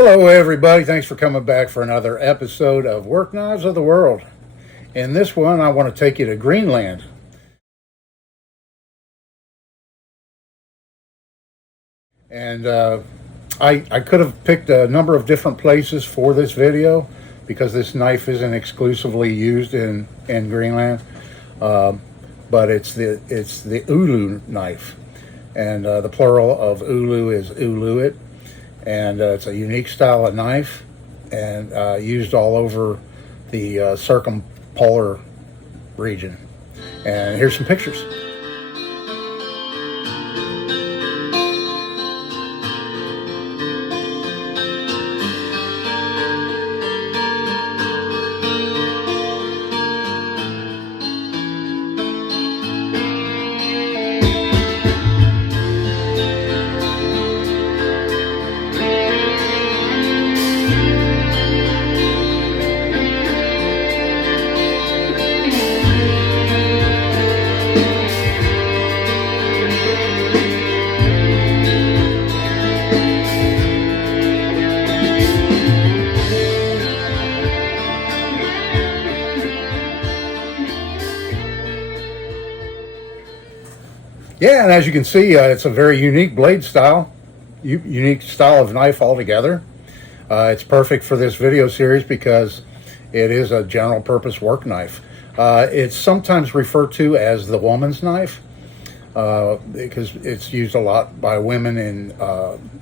Hello, everybody. Thanks for coming back for another episode of Work Knives of the World. In this one, I want to take you to Greenland. And I could have picked a number of different places for this video because this knife isn't exclusively used in Greenland. But it's the Ulu knife. And the plural of Ulu is Uluit. And it's a unique style of knife and used all over the circumpolar region. And here's some pictures. Yeah, and as you can see, it's a very unique blade style, unique style of knife altogether. It's perfect for this video series because it is a general purpose work knife. It's sometimes referred to as the woman's knife because it's used a lot by women in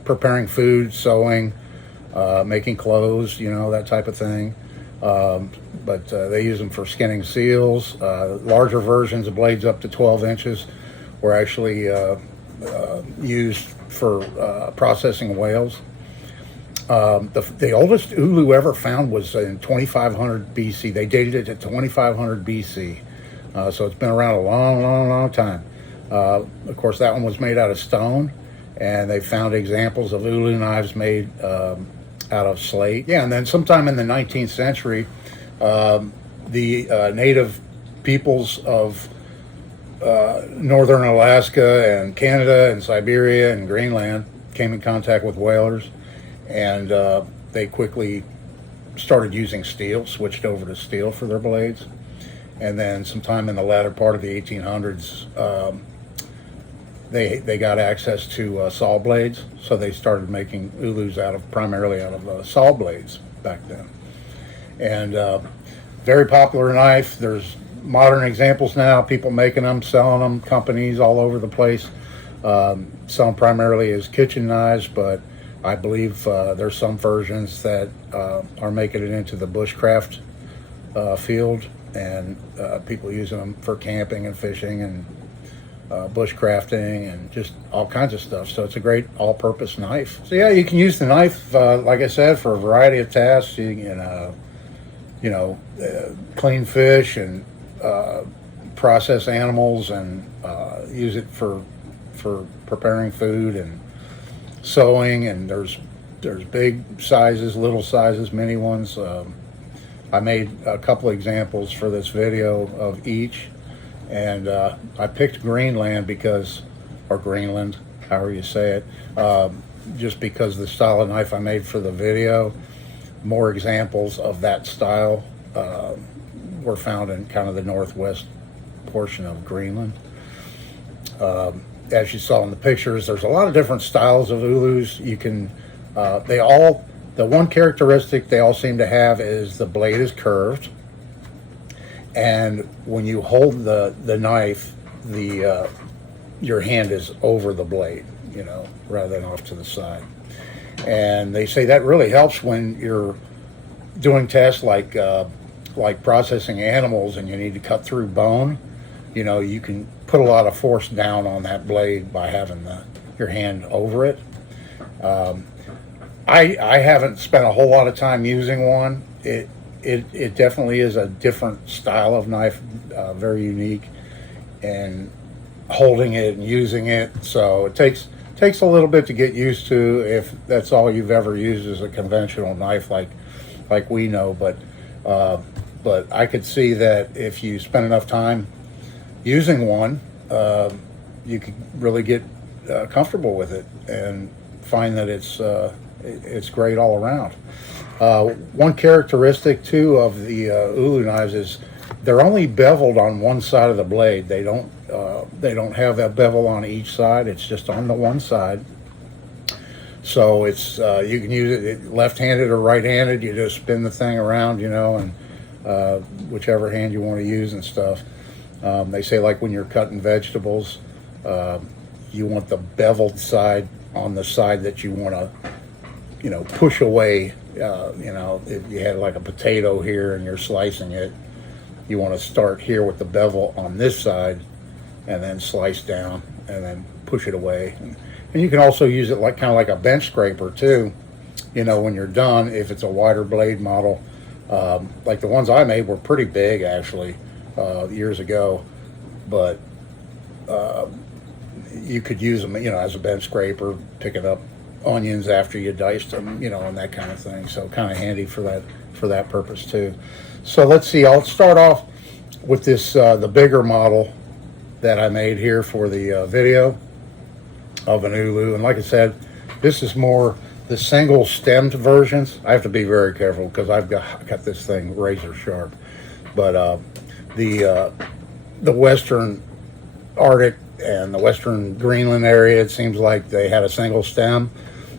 preparing food, sewing, making clothes, that type of thing. But they use them for skinning seals. Larger versions of blades up to 12 inches were actually used for processing whales. The oldest Ulu ever found was in 2500 BC. They dated it to 2500 BC. So it's been around a long time. Of course, that one was made out of stone, and they found examples of Ulu knives made out of slate. Yeah, and then sometime in the 19th century, the native peoples of northern Alaska and Canada and Siberia and Greenland came in contact with whalers, and they quickly started using steel, switched over to steel for their blades. And then sometime in the latter part of the 1800s, they got access to saw blades, so they started making Ulus primarily out of saw blades back then. And very popular knife. There's modern examples now, people making them, selling them, companies all over the place. Some primarily as kitchen knives, but I believe there's some versions that are making it into the bushcraft field, and people using them for camping and fishing and bushcrafting and just all kinds of stuff. So it's a great all-purpose knife. So yeah, you can use the knife, like I said, for a variety of tasks. You can, clean fish and process animals, and use it for preparing food and sewing. And there's big sizes, little sizes, mini ones. I made a couple examples for this video of each, and I picked Greenland or Greenland, however you say it, just because the style of knife I made for the video. More examples of that style were found in kind of the northwest portion of Greenland. As you saw in the pictures, there's a lot of different styles of Ulus. You can, the one characteristic they all seem to have is the blade is curved, and when you hold the knife, your hand is over the blade, rather than off to the side. And they say that really helps when you're doing tasks like processing animals and you need to cut through bone. You can put a lot of force down on that blade by having your hand over it. I haven't spent a whole lot of time using one. It definitely is a different style of knife, very unique, and holding it and using it. So it takes a little bit to get used to if that's all you've ever used is a conventional knife like we know. But I could see that if you spend enough time using one, you could really get comfortable with it and find that it's it's great all around. One characteristic too of the Ulu knives is they're only beveled on one side of the blade. They don't have that bevel on each side. It's just on the one side. So it's you can use it left-handed or right-handed. You just spin the thing around, you know, and whichever hand you want to use and stuff. They say like when you're cutting vegetables, you want the beveled side on the side that you want to, you know, push away. You know, if you had like a potato here and you're slicing it, you want to start here with the bevel on this side and then slice down and then push it away. And you can also use it like kind of like a bench scraper too, you know, when you're done, if it's a wider blade model. Like the ones I made were pretty big actually years ago, but you could use them, you know, as a bench scraper, picking up onions after you diced them, you know, and that kind of thing. So kind of handy for that purpose too. So let's see, I'll start off with this the bigger model that I made here for the video of an Ulu. And like I said, this is more the single stemmed versions. I have to be very careful because I've got this thing razor sharp. But the Western Arctic and the Western Greenland area, it seems like they had a single stem.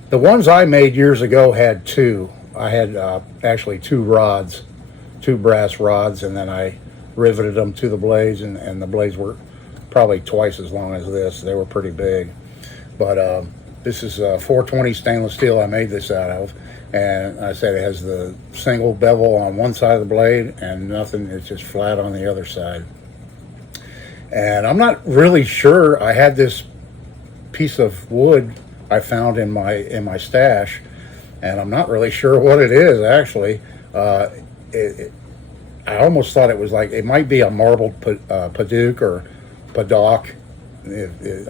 The ones I made years ago had two. I had actually two rods, two brass rods, and then I riveted them to the blades, and the blades were probably twice as long as this. They were pretty big. But this is 420 stainless steel I made this out of, and I said it has the single bevel on one side of the blade and nothing, it's just flat on the other side. And I'm not really sure, I had this piece of wood I found in my stash, and I'm not really sure what it is actually. I almost thought it was like, it might be a marbled padauk or padock.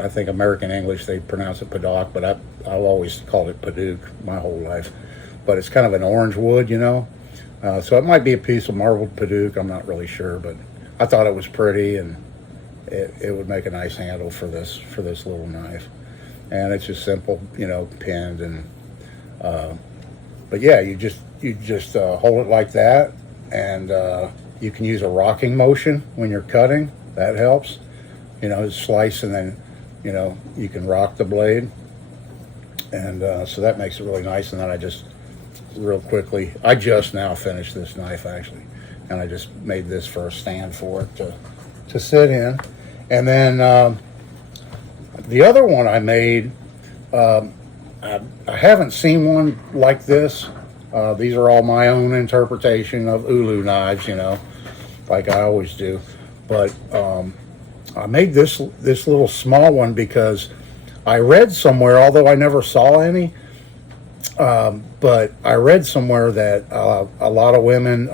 I think American English they pronounce it padock, but I've always called it padauk my whole life. But it's kind of an orange wood, you know. So it might be a piece of marbled padauk. I'm not really sure, but I thought it was pretty, and it would make a nice handle for this little knife. And it's just simple, you know, pinned and. But yeah, you just hold it like that, and you can use a rocking motion when you're cutting. That helps. You know, slice and then, you know, you can rock the blade. And so that makes it really nice. And then I just, real quickly, I just now finished this knife actually. And I just made this for a stand for it to sit in. And then the other one I made, I haven't seen one like this. These are all my own interpretation of Ulu knives, you know, like I always do. But I made this little small one because I read somewhere, although I never saw any, but I read somewhere that a lot of women,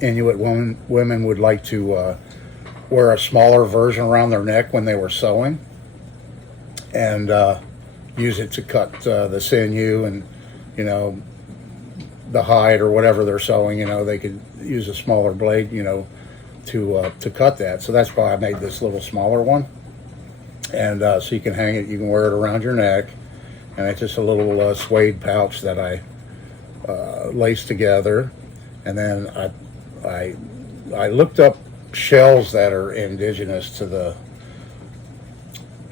Inuit women would like to wear a smaller version around their neck when they were sewing, and use it to cut the sinew and, you know, the hide or whatever they're sewing. You know, they could use a smaller blade, you know, to cut that. So that's why I made this little smaller one. And so you can hang it, you can wear it around your neck. And it's just a little suede pouch that I laced together. And then I looked up shells that are indigenous to the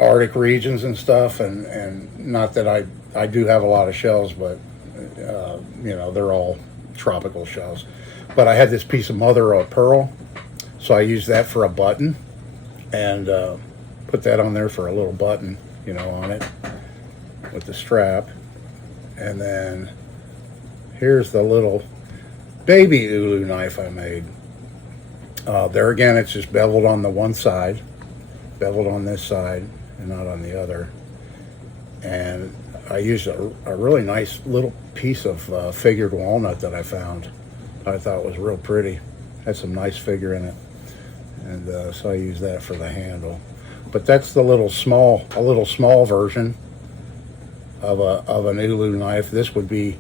Arctic regions and stuff. And not that I do have a lot of shells, but you know, they're all tropical shells. But I had this piece of mother of pearl. So I used that for a button, and put that on there for a little button, you know, on it with the strap. And then here's the little baby Ulu knife I made. There again, it's just beveled on the one side, beveled on this side and not on the other. And I used a really nice little piece of figured walnut that I found. I thought was real pretty. Had some nice figure in it. And so I use that for the handle. But that's a little small version of an Ulu knife. This would be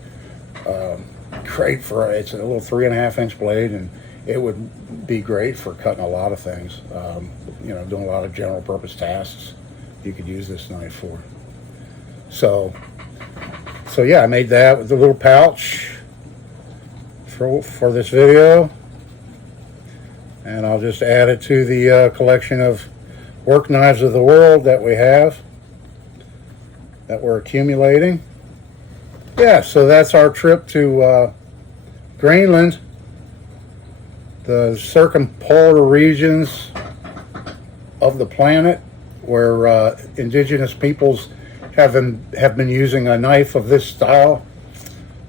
great for, it's a little 3.5 inch blade, and it would be great for cutting a lot of things. You know, doing a lot of general purpose tasks. You could use this knife for. So So yeah, I made that with a little pouch for this video, and I'll just add it to the collection of work knives of the world that we have, that we're accumulating. Yeah, so that's our trip to Greenland, the circumpolar regions of the planet, where indigenous peoples have been using a knife of this style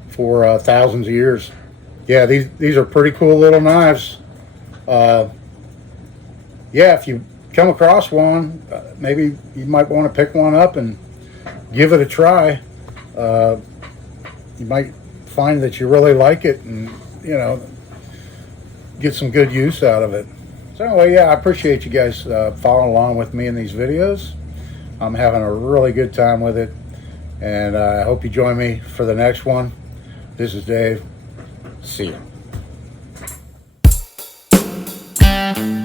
for thousands of years. Yeah, these are pretty cool little knives. Yeah, if you come across one, maybe you might want to pick one up and give it a try. You might find that you really like it, and get some good use out of it. So anyway, yeah, I appreciate you guys following along with me in these videos. I'm having a really good time with it, and I hope you join me for the next one. This is Dave. See you.